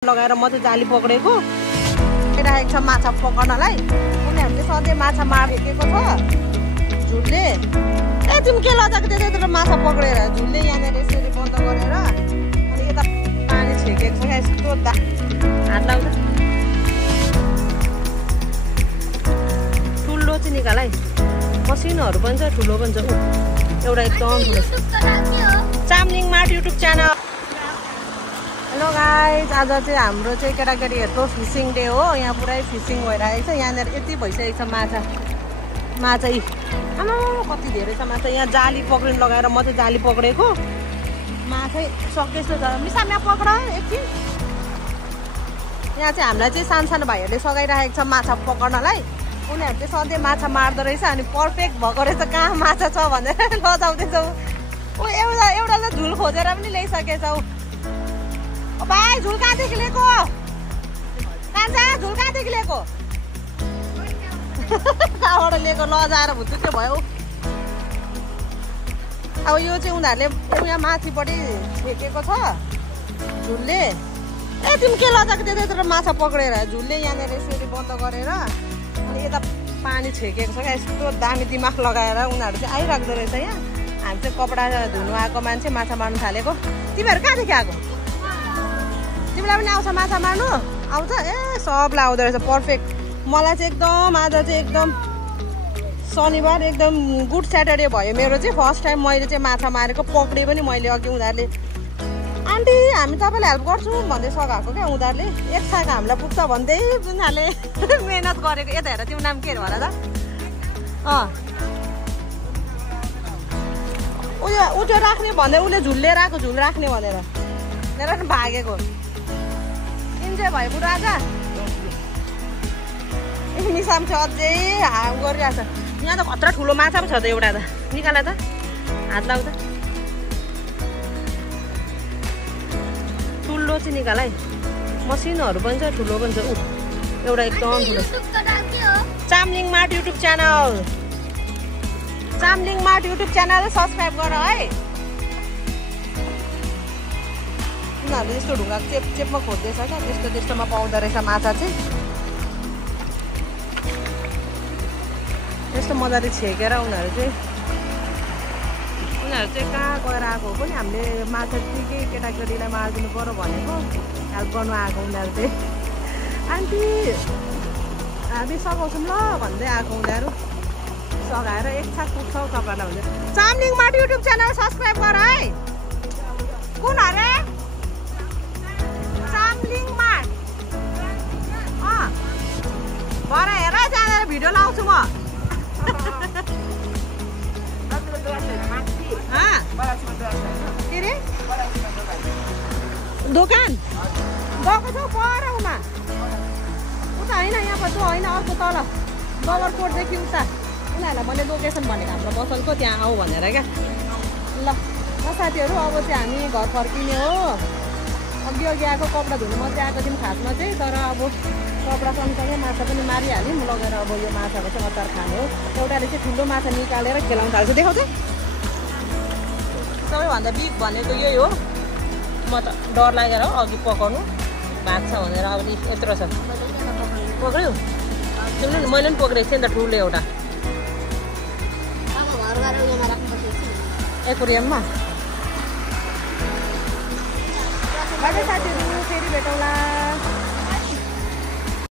लगाएर म चाहिँ जाली पक्रेको राखेको छ माछा पक्र्नलाई। उनीहरूले सधैँ माछा मारेको छ झुलले। ए तिमी के लजाएको त्यतातिर माछा पक्रेर झुलले यहाँनिर यसरी बन्द गरेर अनि यता पानी छेकेको छ क्या यस्तो हात लाउँदा ठुलो चाहिँ निकाल है। मसिनोहरू पनि छ ठुलो पनि छ। एउटा एकदम ठुलो Chamling mart YouTube channel. Hello guys, आज चाहिँ हाम्रो चाहिँ केटाकेटीहरूको फिसिङ डे हो। यहाँ पुरै फिसिङ भइरहेको छ। यहाँनिर यति भइसकेको छ माछा आमा कति धेरै छ माछा। यहाँ जाली पक्रिनु लगाएर म चाहिँ जाली पक्रेको। माछै सकेको छ। मिसामा पक्र एकछिन। यहाँ चाहिँ हामीलाई चाहिँ सानो सानो भाइहरूले सघाइराखेको छ माछा पक्र्नलाई। उनीहरू चाहिँ सधैँ माछा मार्दो रहेछ अनि पर्फेक्ट भएको रहेछ कहाँ माछा छ भनेर लजाउँदैछौ। ऊ एउटालाई झुल खोजेर पनि ल्याइसकेछौ। भाइ झुल कहाँदेखि लिएको? कान्छा झुल कहाँदेखि लिएको? कहाँबाट लिएको लजाएर भुत्तुके भयो। अब यो चाहिँ उनीहरूले यहाँ माथिपट्टि छेकेको छ झुलले। ए तिमी के लजाएको त्यतातिर माछा पक्रेर झुलले यहाँनिर यसरी बन्द गरेर अनि यता पानी छेकेको छ क्या यस्तो दामी दिमाग लगाएर उनीहरू चाहिँ आइराख्दो रहेछ। यहाँ हामी चाहिँ कपडा धुनु आएको मान्छे माछा मार्नु थालेको। तिमीहरू कहाँदेखि आएको? तिमीलाई पनि आउँछ माछा मार्नु? आउँछ? ए सबलाई आउँदो रहेछ पर्फेक्ट। मलाई चाहिँ एकदम आज चाहिँ एकदम शनिबार एकदम गुड स्याटरडे भयो मेरो चाहिँ। फर्स्ट टाइम मैले चाहिँ माछा मारेको पक्रे पनि मैले। अघि उनीहरूले आन्टी हामी तपाईँलाई हेल्प गर्छौँ भन्दै सघाएको क्या उनीहरूले। एक साग हामीलाई पुग्छ भन्दै उनीहरूले मेहनत गरेको। यता हेर तिम्रो नाम के अरे भन त? उयो राख्ने भन्दै उसले झुल लिएर आएको झुल राख्ने भनेर लिएर पनि भागेको। इन्जोय भयो बुढो आज। मिसाम चाहिँ अझै हाम गरिरहेछ। यहाँ त खतरा ठुलो माछा पनि छ त एउटा त। निकाल त हात लाउ त। ठुलो चाहिँ निकाल है। मसिनोहरू पनि छ ठुलो पनि छ। एउटा एकदम ठुलो Chamling mart YouTube channel. Chamling mart YouTube channel subscribe गर है। उनीहरूले यस्तो ढुङ्गा चेपमा खोज्दैछ क्या त्यस्तोमा पाउँदो रहेछ माछा चाहिँ। यस्तो मजाले छेकेर उनीहरू चाहिँ कहाँ गएर आएको हो पनि हामीले माछा के केटाकेटीलाई मारिदिनु पर्यो भनेको हेल्प गर्नु आएको उनीहरू चाहिँ। आन्टी हामी सघाउँछौँ ल भन्दै आएको उनीहरू। सघाएर एक साथ पुग्छौ तपाईँहरूलाई हुन्छ। Chamling mart YouTube channel subscribe गर है। कुन अरे? चामलिङ मार्ट भरे हेर जानेर भिडियो लाउँछु म। के अरे दोकान गएको छौ पर उमा उता होइन यहाँ तँ होइन अर्को तल बगरकोटदेखि उता। उनीहरूलाई मैले लोकेसन भनेको हाम्रो बसलको त्यहाँ आऊ भनेर क्या। ल साथीहरू अब चाहिँ हामी घर फर्किने हो। अघि आएको कपडा धुनु मात्रै आएको थियौँ खासमा चाहिँ। तर अब कपडा सँगसँगै माछा पनि मारिहाल्यौँ लगेर। अब यो माछाको चाहिँ अचार खाने हो। एउटाले चाहिँ ठुलो माछा निकालेर खेलाउनु थाल्छ। देखाउँछ सबैभन्दा बिग भनेको यही हो। म त डर लागेर हो अघि पकाउनु भाग्छ भनेर। अब यत्रो छ पक्रियो तिमीले मैले पनि पक्रेको थिएँ नि त ठुलो एउटा एक्वेरियममा। साथीहरू फेरि भेटौँला।